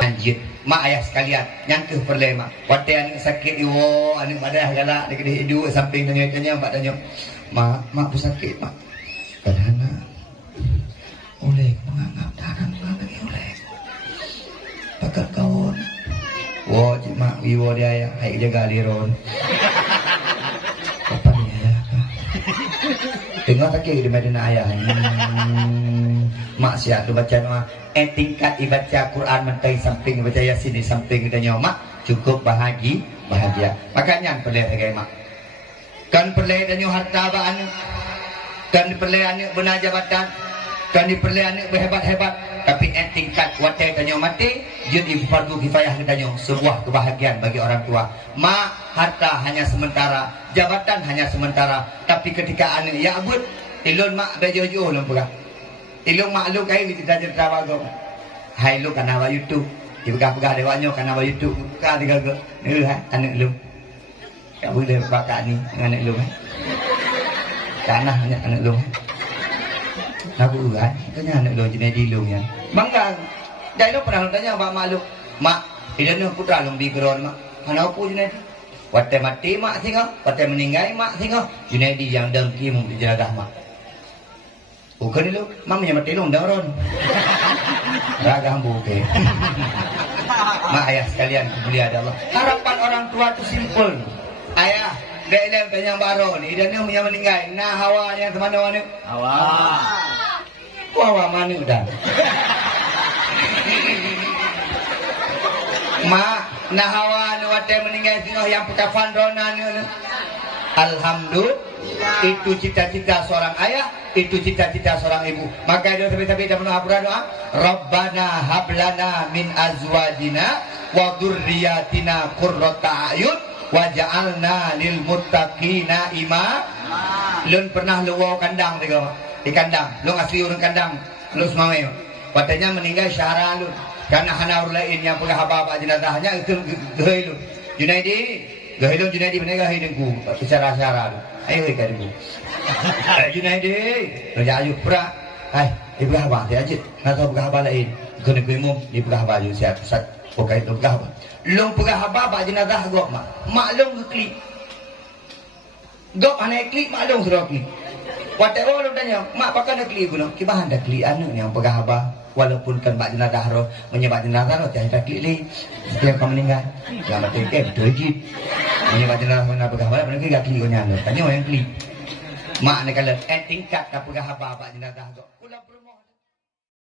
Anjir, mak ayah sekalian, nyangkeh perle mak. Wate anak sakit iwo, anak madah galak, dia kena hidup samping tanya, mak tanya, mak pun sakit mak. Kadang oleh menganggap darah lagi oleh. Pakat kawan. Wo, cik mak iwo dia ya, hai jaga liron. Apa ni ayah kah? Tengok sakit di medan ayah. Mak siap tu baca nama tingkat ibaca Quran mentai samping baca Yasin di samping kita mak cukup bahagia. Makanya perlu segai mak. Kan perlu dan harta baan. Kan perlu anak benar jabatan. Kan perlu anak berhebat-hebat. Tapi tingkat watai tanya mati jadi fardu kifayah tanya sebuah kebahagiaan bagi orang tua. Mak harta hanya sementara, jabatan hanya sementara. Tapi ketika anak ya abud ilun mak bejojo lempurah. Ilung maklum kayak gitu cerita bagus. Hai lu kana wa YouTube. Dipegah-pegah dewanyo kana wa YouTube. Buka tiga ke. Ni ha anak lu. Kak boleh bakak ni anak lu ha. Kana anak lu. Lagu kan. Tanya anak lu jenis dilung ya. Bangga. Dai lu pernah tanya mak maklum. Mak, idan nu putra lum di geron mak. Kana opo jenis. Wate mati mak singa, wate meninggal mak singa. Junaidi yang dengki mu dijaga mak. Bukan lu, mamanya mati lu undang ron. Raga buke. Mak ayah sekalian mulia Allah. Harapan orang tua itu simpel. Ayah, dia tanya baron, dan dia punya meninggal. Nah hawa yang teman mana? Hawa. Hawa mana udah? Mak, nah hawa nu wate meninggal sinoh yang pekafan ronan. Alhamdulillah, itu cita-cita seorang ayah, itu cita-cita seorang ibu. Maka dia tapi dah penuh doa. Rabbana hablana min azwajina wa dzurriyyatina qurrata a'yun waj'alna lil muttaqina imama. Lun pernah luau kandang di kandang. Lu asli urang kandang. Lu semawai. Katanya meninggal syahra lu. Karena hanaur lain yang pegah apa jenazahnya itu gehei lu. Junaidi Gahilun Junaidi menegah hidungku secara syara. Ayo ikan ibu. Junaidi, raja ayu pra. Hai, ibu apa? Dia aja. Nggak pegah apa lain. Kena kuimum di pegah baju siap. Sat, pokai itu pegah apa? Long pegah apa jenazah gok mak. Maklum keklik. Gok anak klik maklum sudah klik. Whatever lu tanya, mak pakai nak klik guna. Kibahan dah klik anu yang pegah apa? Walaupun kan bak jenazah roh menyebab jenazah roh tiada klik li. Setiap kau meninggal, selamat tinggal terjit. Menyebab jenazah mana pegah balik, mana klik klik kau nyala. Tanya yang klik. Mak nak kalau tingkat tak pegah apa jenazah roh.